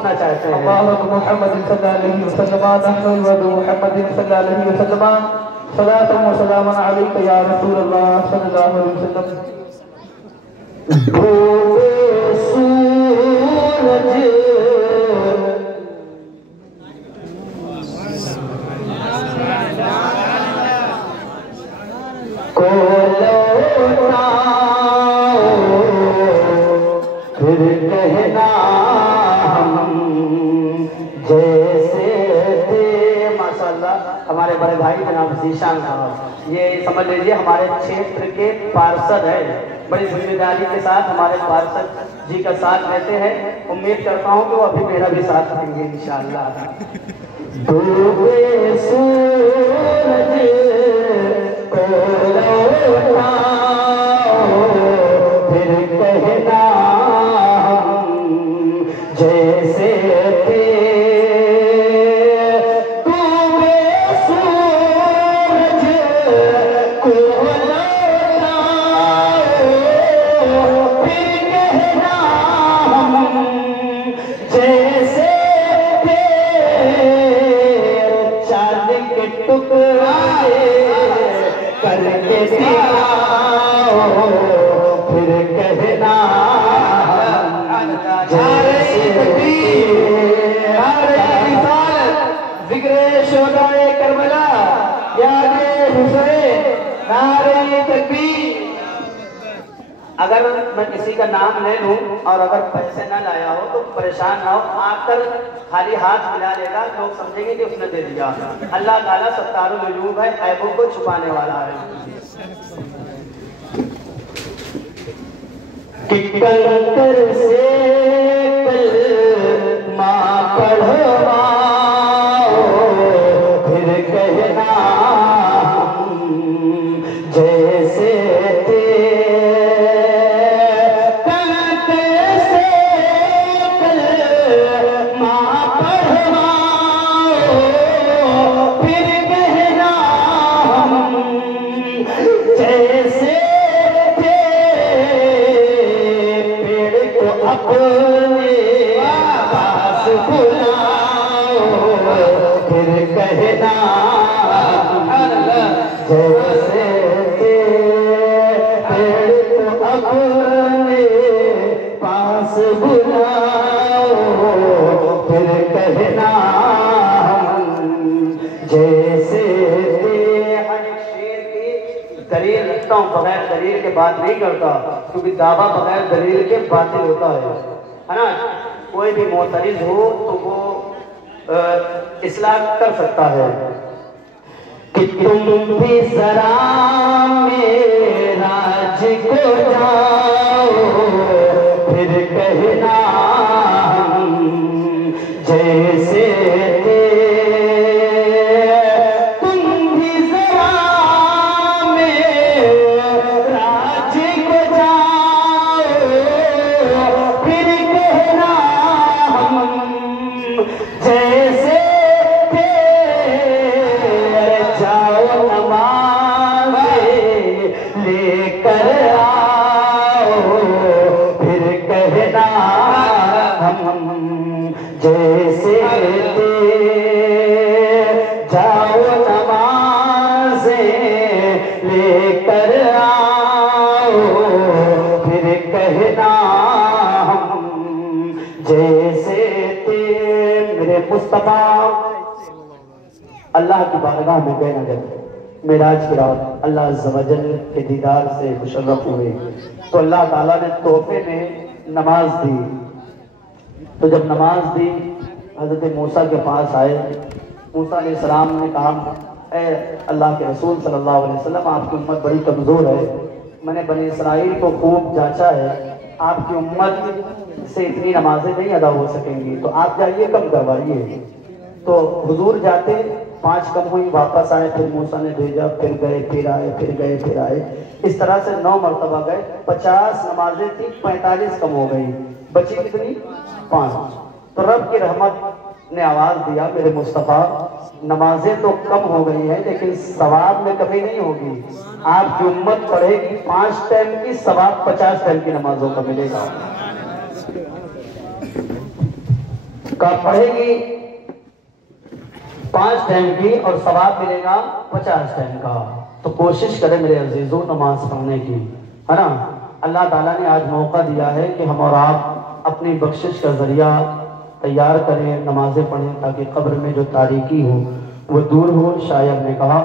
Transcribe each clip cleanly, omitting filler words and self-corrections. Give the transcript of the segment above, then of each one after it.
सुनना चाहते हैं? मोहम्मद सल्लल्लाहु अलैहि वसल्लम मोहम्मद सल्लल्लाहु अलैहि वसल्लम सलातुम व सलामुन अलैका या रसूलल्लाह सल्लल्लाहु अलैहि वसल्लम। फिर कहना हम जैसे थे। माशाल्लाह हमारे बड़े भाई जनाब ज़ीशान साहब, ये समझ लीजिए हमारे क्षेत्र के पार्षद है। बड़ी जिम्मेदारी के साथ हमारे पार्षद जी का साथ रहते हैं। उम्मीद करता हूँ कि वो अभी मेरा भी साथ देंगे इंशाअल्लाह। डूबे सूरज को लौटाओ फिर कहना जैसे थे। डूबे सूरज को लौटाओ फिर कहना जैसे थे। चांद के टुकड़े करके दिखाओ फिर कहना जिक्र शोदाए करबला यादे हुसैन नारे तकबीर। अगर मैं किसी का नाम ले लूं और अगर पैसे ना लाया हो तो परेशान ना हो, आकर खाली हाथ मिला लेगा, लोग समझेंगे कि उसने दे दिया। अल्लाह ताला सत्तारुल उजूब है, ऐबों को छुपाने वाला है। कंकर से कलमा पढ़वाओ फिर कहना जैसे थे। कंकर से कलमा पढ़वाओ फिर कहना जैसे अपने पास बुलाओ फिर कहना जैसे पेड़ को अपने पास बुलाओ फिर कहना जैसे। हर एक शेर की दलील रखता हूँ, बगैर दलील के बात नहीं करता, क्योंकि दावा बगैर दलील के बातिल होता है ना। कोई भी मोतरिज हो तो वो इस्लाह कर सकता है कि तुम भी जरा मेरा राज को जाओ फिर कहना जैसे जैसे जाओ नमाज़े लेकर आओ फिर कहना जैसे थे। मेरे मुस्तफा अल्लाह की बारगाह में गए नजर मेराज की रात अल्लाह अज़्ज़ व जल के दीदार से मुशर्रफ हुए, तो अल्लाह ताला ने तोहफे में नमाज दी। तो जब नमाज दी हज़रत मूसा के पास आए, मूसा अलैहिस्सलाम ने कहा ए अल्लाह के रसूल सल्लल्लाहु अलैहि वसल्लम, आपकी उम्मत बड़ी कमज़ोर है, मैंने बनी इसराइल को खूब जांचा है, आपकी उम्मत से इतनी नमाजें नहीं अदा हो सकेंगी, तो आप जाइए कम करवाइए। तो हुजूर जाते 5 कम हुई, वापस आए, फिर मूसा ने भेजा, फिर गए फिर आए, फिर गए फिर आए, इस तरह से 9 मरतबा गए। 50 नमाजें थी, 45 कम हो गई, बची कितनी 5। तो रब की रहमत ने आवाज दिया मेरे मुस्तफ़ा नमाजें तो कम हो गई हैं लेकिन सवाब में कमी नहीं होगी, आपकी उम्मत पढ़ेगी 5 टाइम की, सवाब 50 टाइम की नमाजों का मिलेगा। का पढ़ेगी 5 टाइम की और सवाब मिलेगा 50 टाइम का। तो कोशिश करें मेरे अजीजों नमाज पढ़ने की, है ना। अल्लाह ताला ने आज मौका दिया है कि हम और आप अपनी बख्शिश का जरिया तैयार करें, नमाजें पढ़ें, ताकि कब्र में जो तारीकी हो वो दूर हो। शायर ने कहा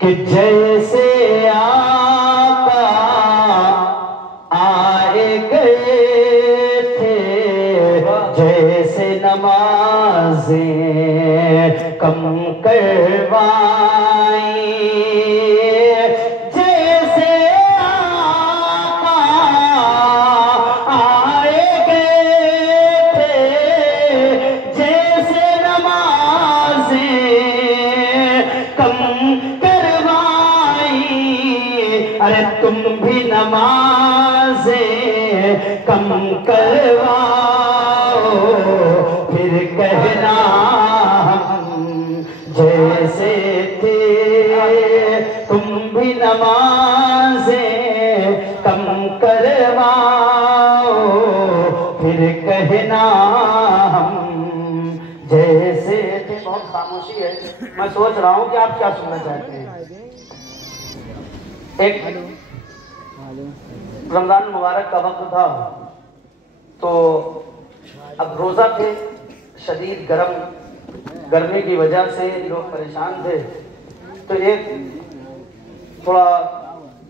कि जैसे आका आए गए थे, जैसे नमाजें कम करवाई, जैसे आका आए गए थे, जैसे नमाजें कम करवाई, अरे तुम भी नमाजें कम करवाओ, फिर कहना हम जैसे थे, तुम भी नमाजें कम करवाओ, फिर कहना हम जैसे थे। बहुत खामोशी है, मैं सोच रहा हूँ कि आप क्या सुनना चाहते हैं। एक रमजान मुबारक का वक्त था, तो अब रोजा थे, शदीद गर्मी की वजह से लोग परेशान थे। तो एक थोड़ा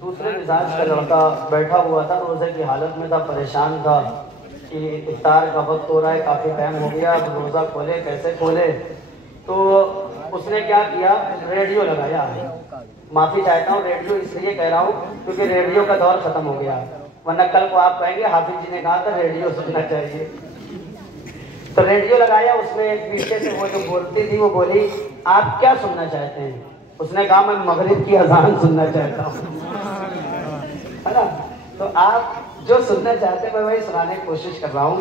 दूसरे मिजाज का लड़का बैठा हुआ था, रोजे की हालत में था, परेशान था कि इफ्तार का वक्त हो रहा है, काफ़ी टाइम हो गया, अब रोज़ा खोले कैसे खोले। तो उसने क्या किया, रेडियो लगाया। माफ़ी चाहता हूँ, रेडियो इसलिए कह रहा हूँ क्योंकि रेडियो का दौर ख़त्म हो गया, वरना कल को आप कहेंगे हाफिज जी ने कहा था रेडियो सुनना चाहिए। तो रेडियो लगाया, उसमें एक पीछे से वो जो बोलती थी वो बोली, आप क्या सुनना चाहते हैं। उसने कहा मैं मगरिब की अजान सुनना चाहता हूँ, है ना। तो आप जो सुनना चाहते हैं मैं वही सुनाने की कोशिश कर रहा हूँ।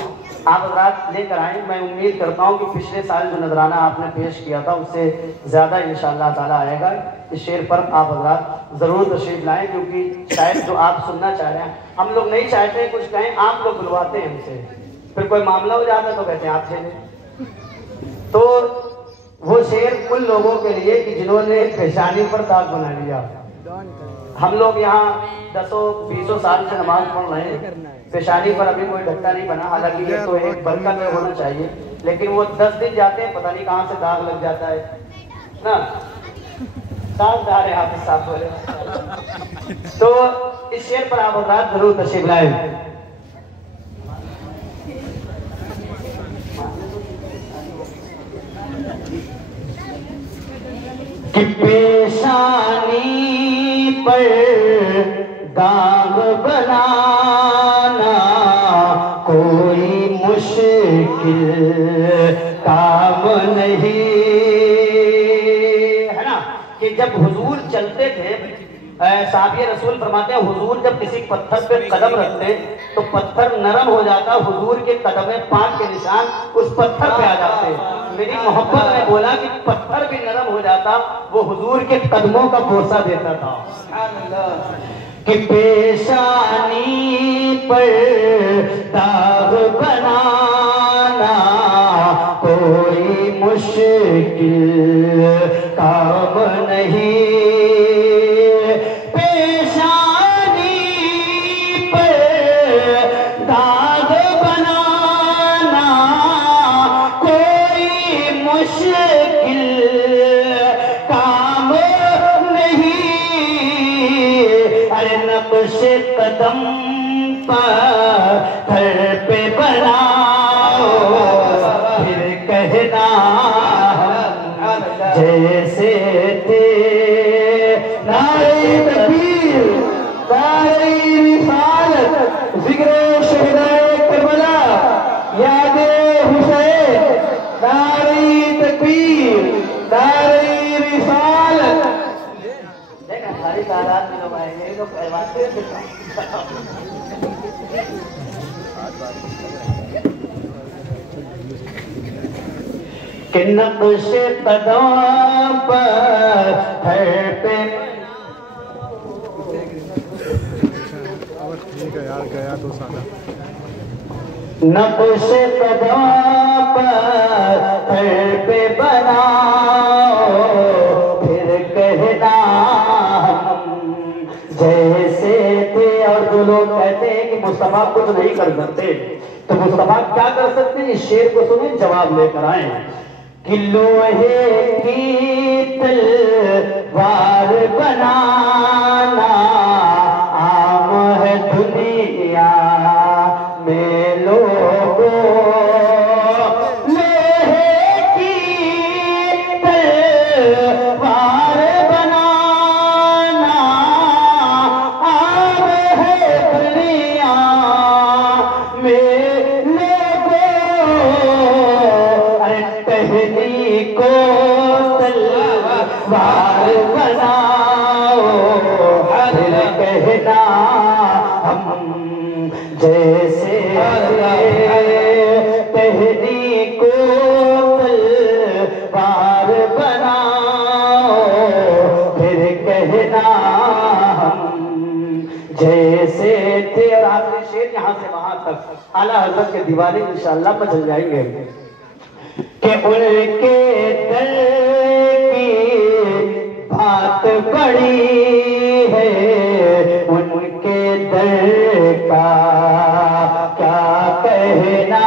आप रात लेकर आए, मैं उम्मीद करता हूँ कि पिछले साल जो नजराना आपने पेश किया था उससे ज़्यादा इंशाअल्लाह ताला आएगा। इस शेर पर आप हज़रात ज़रूर तशरीफ लाएँ, क्योंकि शायद जो आप सुनना चाह रहे हैं, हम लोग नहीं चाहते हैं कुछ कहें, आप लोग बुलवाते हैं हमसे, फिर कोई मामला हो जाता है तो कहते हैं आप चले। तो वो शेर उन लोगों के लिए कि जिन्होंने पेशानी पर दाग बना लिया। हम लोग यहाँ 10-20 साल से नमाज पढ़ रहे हैं, पेशानी पर अभी कोई ढक्का नहीं बना, हालांकि ये तो एक बरकत में होना चाहिए, लेकिन वो 10 दिन जाते हैं पता नहीं कहाँ से दाग लग जाता है ना। दागदार है हाफिज साहब बोले। तो इस शेर पर आप हज़रात जरूर तशरीफ लाएं। कि पेशानी पर दाग बनाना कोई मुश्किल काम नहीं, है ना। कि जब हुजूर चलते थे, साहबी रसूल फरमाते हैं हुजूर जब किसी पत्थर पे कदम रखते तो पत्थर नरम हो जाता, हुजूर के कदम पाक के निशान उस पत्थर पे आ जाते। मेरी मोहब्बत ने बोला कि पत्थर भी नरम हो जाता, वो हुजूर के कदमों का बोसा देता था। कि पेशानी पर दाग बनाना कोई मुश्किल काम नहीं, कदम पत्थर पे बनाओ, फिर कहना जैसे थे। नारे तकबीर, नारे रिसालत, जिक्र शहीदाए करबला, यादे हुसैन, नारे तकबीर, नारे रिसालत। सारी तादाद में लोग आएंगे, लोग पहलवान कि नक्श कदम पत्थर पे। ठीक है यार, गया तो सादा। नक्श कदम मुस्तफा कुछ नहीं कर सकते, तो मुस्तफा क्या कर सकते हैं? इस शेर को सुने, जवाब लेकर आए कि लोहे की तलवार बनाना आम है दुनिया में लोगों, लोहे की तलवार बनाना आम है दुनिया में लोगों। अरे टहनी को तलवार बनाओ, हर कहना हम जैसे टहनी को तलवार बनाओ, फिर कहना हम जैसे थे। और आखिरी शेर यहाँ से वहां तक आला हजरत के दीवाने इंशाअल्लाह मचल जाएंगे कि उनके दर की बात बड़ी है, उनके दर का क्या कहना,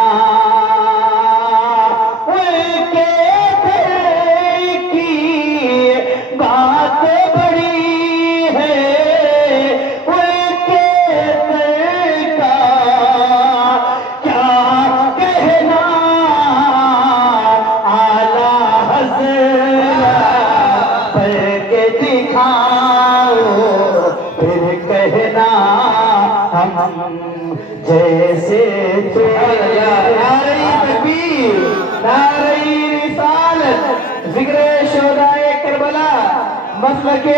उनके दर की बात बड़ी है, उनके दर का क्या कहना। आला हज़रत पढ़ के दिखाओ, फिर कहना हम जैसे थे। नारे तकबीर, नारे रिसालत, जिक्र शोदाए करबला, मसलके